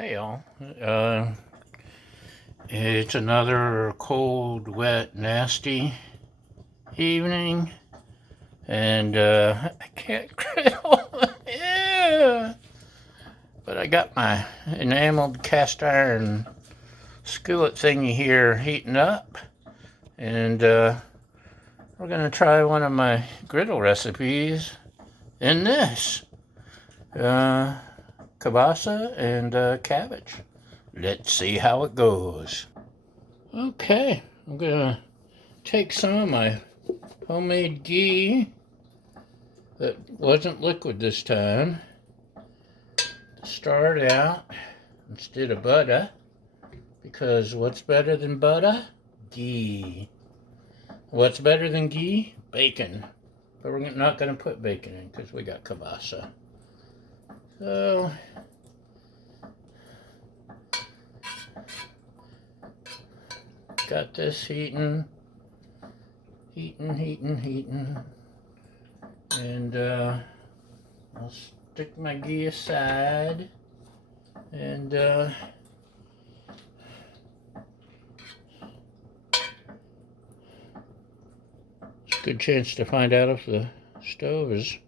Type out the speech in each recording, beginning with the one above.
Hey y'all. It's another cold, wet, nasty evening, and I can't griddle. Yeah. But I got my enameled cast iron skillet thingy here heating up, and we're gonna try one of my griddle recipes in this. Kielbasa and cabbage. Let's see how it goes. Okay, I'm gonna take some of my homemade ghee that wasn't liquid this time to start out instead of butter, because what's better than butter? Ghee. What's better than ghee? Bacon. But we're not gonna put bacon in because we got kielbasa. So got this heating, and I'll stick my ghee aside, and it's a good chance to find out if the stove is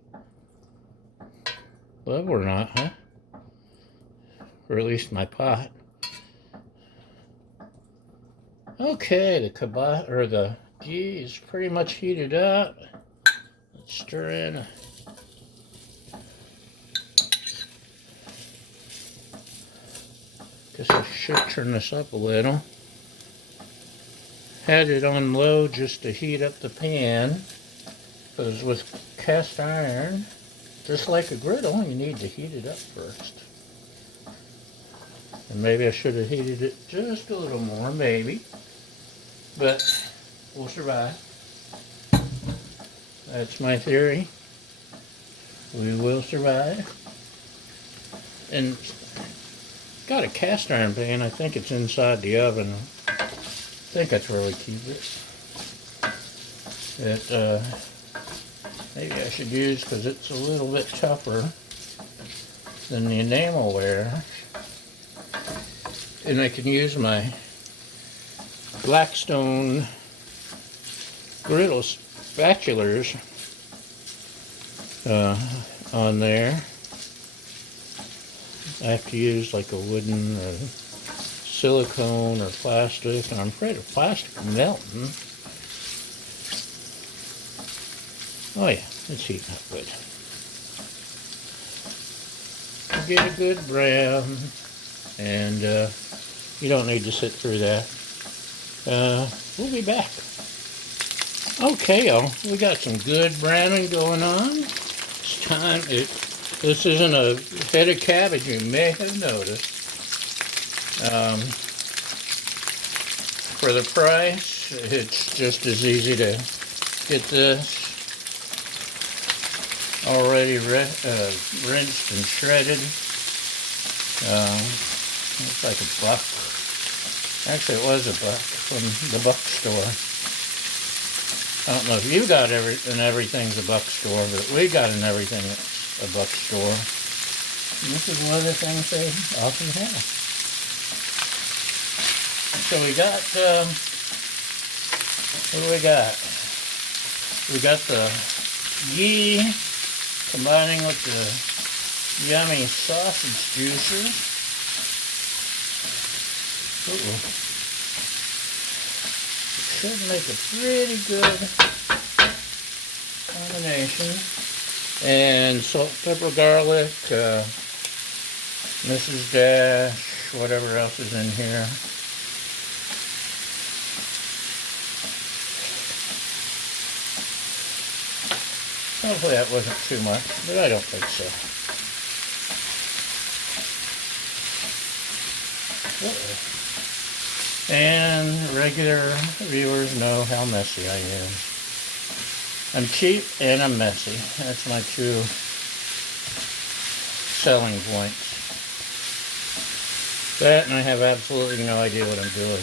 low or not, huh? Or at least my pot. Okay, the kielbasa or the ghee is pretty much heated up. Let's stir in. Guess I should turn this up a little. Had it on low just to heat up the pan, because with cast iron, just like a griddle, you need to heat it up first. And maybe I should have heated it just a little more, maybe. But we'll survive. That's my theory. We will survive. And got a cast iron pan. I think it's inside the oven. I think that's where we keep it. Maybe I should use, because it's a little bit tougher than the enamelware. And I can use my Blackstone griddle spatulas on there. I have to use like a wooden or silicone or plastic, and I'm afraid of plastic melting. Oh yeah, it's heating up good. Get a good brown, and you don't need to sit through that. We'll be back. Okay, y'all, we got some good browning going on. It's time. This isn't a head of cabbage, you may have noticed. For the price, it's just as easy to get this already rinsed and shredded. Looks like a buck. Actually, it was a buck from the buck store. I don't know if you got everything's a buck store, but we got an everything a buck store. And this is one of the things they often have. So we got, what do we got? We got the ghee combining with the yummy sausage juices. Should make a pretty good combination. And salt, pepper, garlic, Mrs. Dash, whatever else is in here. Hopefully that wasn't too much, but I don't think so. And regular viewers know how messy I am. I'm cheap and I'm messy. That's my two selling points. That, and I have absolutely no idea what I'm doing.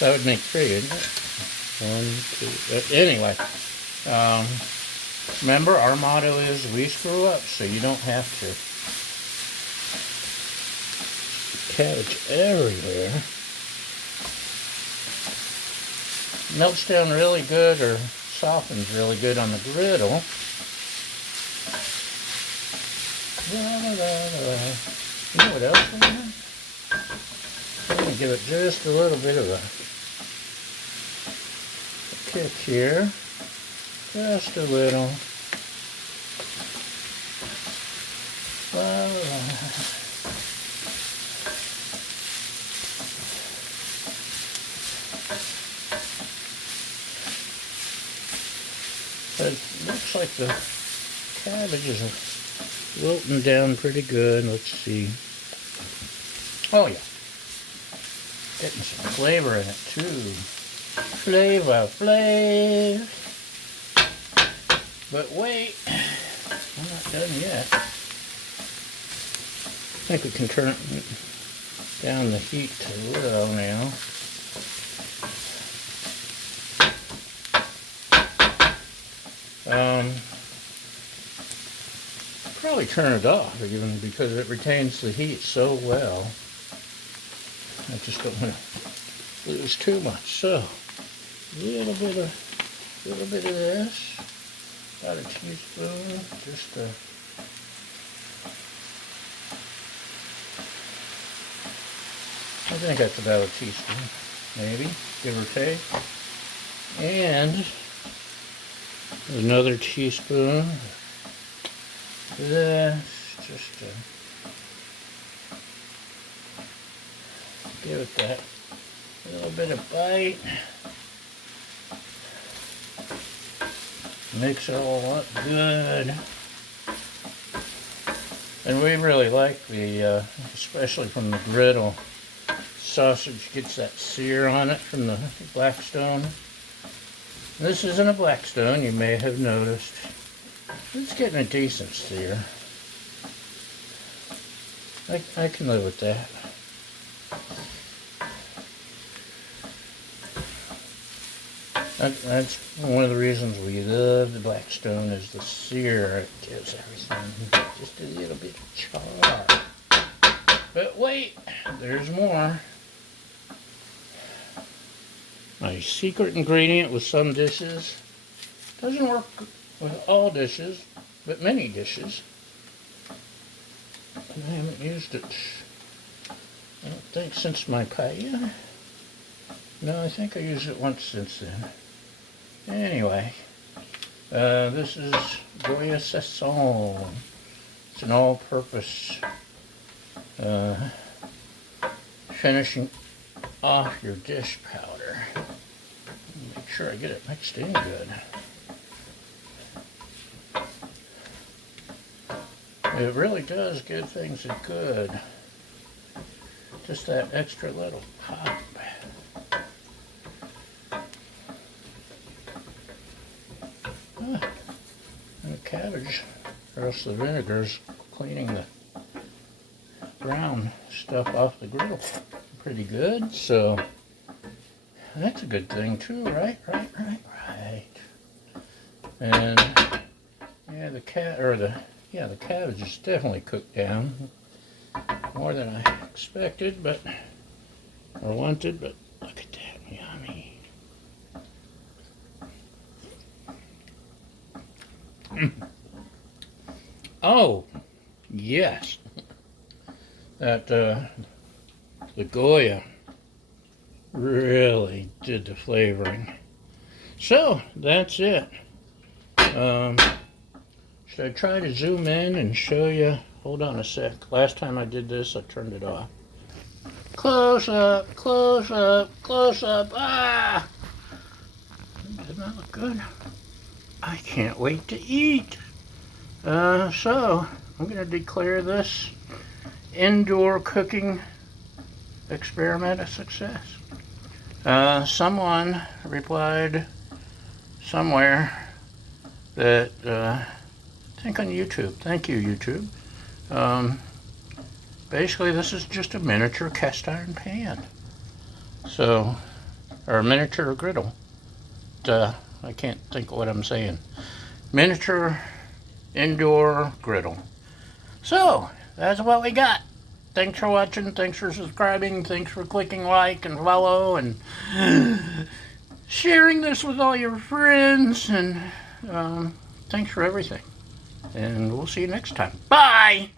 That would make three, wouldn't it? One, two. Anyway, remember our motto is we screw up so you don't have to. cabbage everywhere. Melts down really good, or softens really good on the griddle. You know what else I'm doing? I'm going to give it just a little bit of a kick here. Just a little. It looks like the cabbage is wilting down pretty good. Let's see. Oh yeah. Getting some flavor in it too. Flavor. But wait, I'm not done yet. I think we can turn down the heat to low now. Probably turn it off even because it retains the heat so well. I just don't want to lose too much. So a little bit of this, about a teaspoon, just I think that's about a teaspoon, maybe, give or take. And another teaspoon. This, just give it that little bit of bite. Mix it all up good. And we really like the, especially from the Griddle, sausage gets that sear on it from the Blackstone. This isn't a Blackstone, you may have noticed. It's getting a decent sear. I can live with that. That's one of the reasons we love the Blackstone is the sear it gives everything. Just a little bit of char. But wait, there's more. My secret ingredient with some dishes. Doesn't work with all dishes, but many dishes. And I haven't used it, I don't think, since my paella. No, I think I used it once since then. Anyway, this is Goya Sazon. It's an all-purpose finishing off your dish powder. Make sure I get it mixed in good. It really does give things a good, just that extra little pop. And the cabbage, or else the vinegar's cleaning the brown stuff off the griddle pretty good, so that's a good thing too, right? And yeah, the cabbage is definitely cooked down more than I expected, or wanted, but look at that, yummy. Oh, yes, that the Goya really did the flavoring. So that's it. Should I try to zoom in and show you? Hold on a sec. Last time I did this, I turned it off. Close up, close up, close up. Ah! Doesn't that look good? I can't wait to eat. So, I'm going to declare this indoor cooking experiment a success. Someone replied somewhere that, I think on YouTube, thank you YouTube, basically this is just a miniature cast iron pan. So, or a miniature griddle. I can't think of what I'm saying. Miniature indoor griddle. So, that's what we got. thanks for watching. Thanks for subscribing. Thanks for clicking like and follow and sharing this with all your friends. And thanks for everything. And we'll see you next time. Bye!